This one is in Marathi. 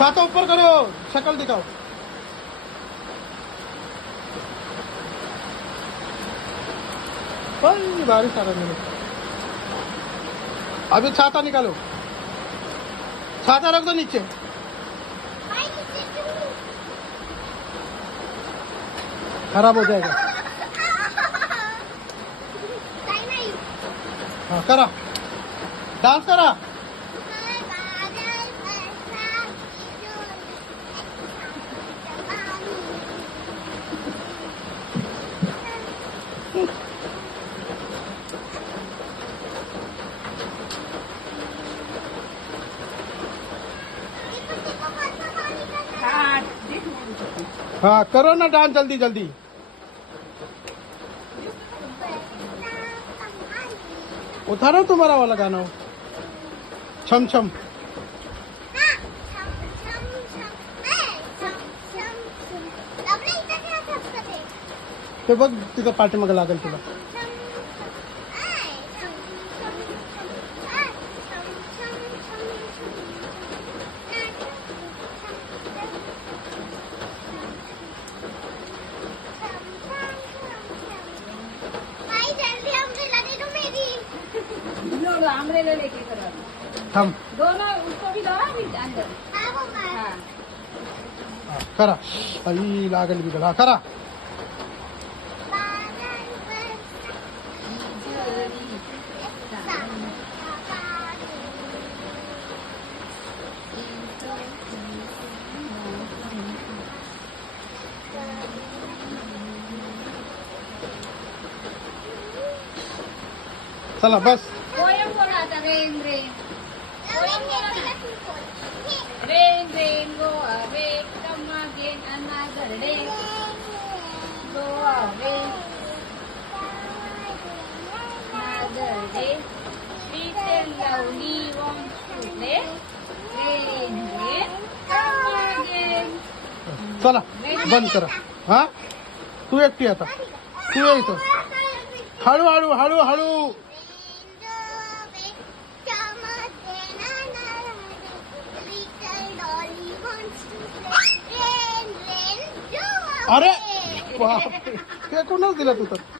छाता ऊपर करो, शक्ल दिखाओ। बारिश आ रहा है। अभी छाता निकालो, छाता रख दो नीचे। खराब हो जाएगा। हाँ करा, डांस करा। हाँ करो ना डांस जल्दी जल्दी। उतारो तुम्हारा वाला गाना हो, छम छम। ते बघ तिथं पाठीमागं लागेल तुला। अम्ब्रेला लेके करो। थांब, दोनों उसको भी दो अंदर। हाँ। करा। आई लागल बिगल। हाँ करा। चला बस। पोयम बोला आता rain rain rain rain go away come again another day go away another day sweet and lovely wants to play rain rain come again चला बंद करा। हा तू एकटी आता, तू ये इथं। हळू हळू हळू हळू। अरे बाप, फेकूनच दिला तू तर।